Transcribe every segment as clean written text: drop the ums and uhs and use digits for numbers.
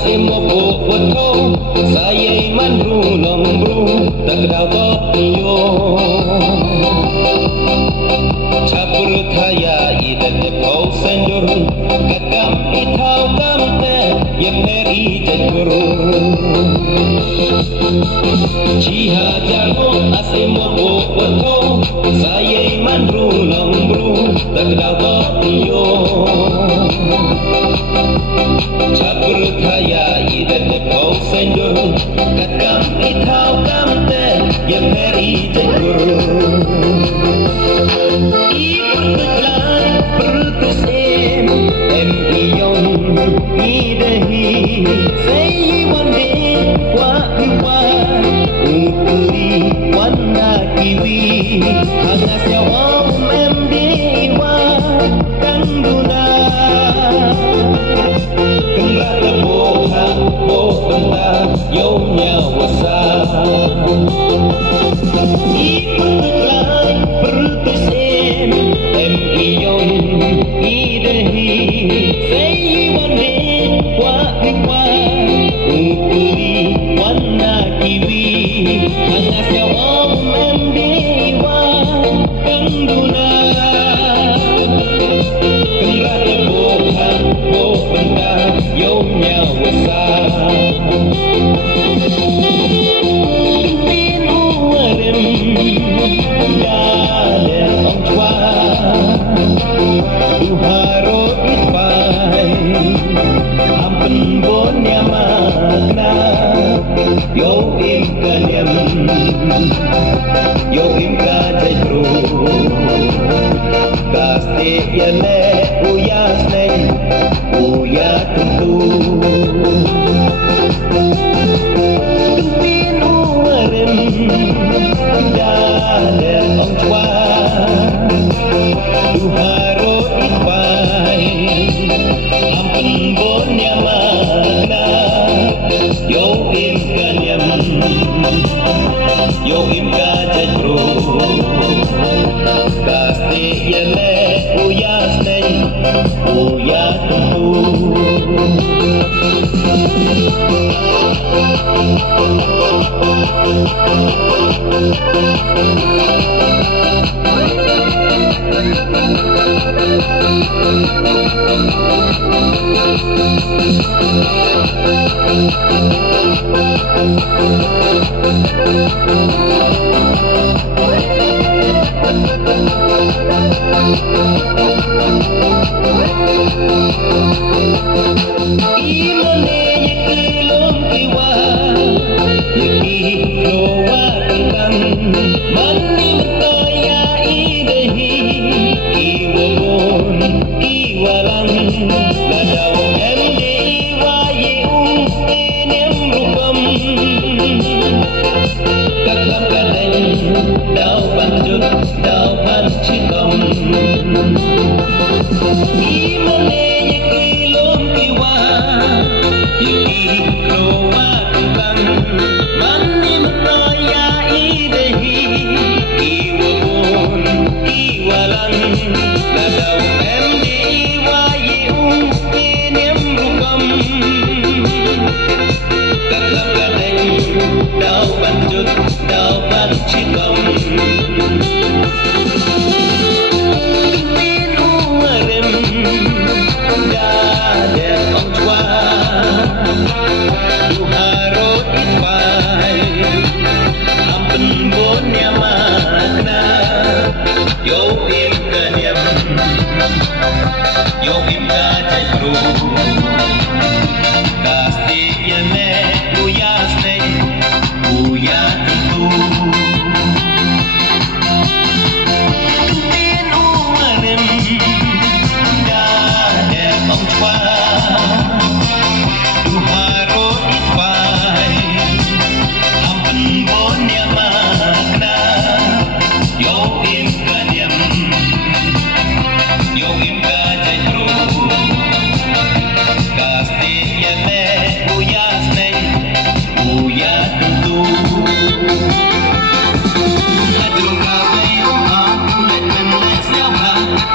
Asimoko saya manru nombru tagrao yo chapur thaya idat kau sanjur kakam ithau kamte ye meri jajur jiha jago asimoko saya manru nombru tagrao yo chapur thaya idat kau sanjur kakam ithau kamte ye meri jajur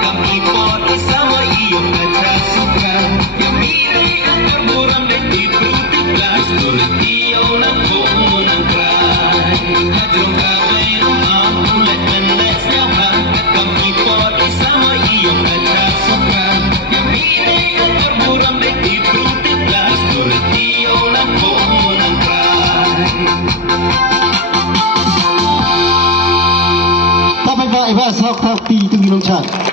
Kami pun sama iyo kata suka. Yang mirip antar orang dan itu Studio ng puno ng cry Hadrong kaway rumang ulat man let's now hang Kakamipot isama iyong katasukan Yung hiling at karburang de iprutit lang Studio ng puno ng cry Tapos ba iba sa oktav ti tung ginong chan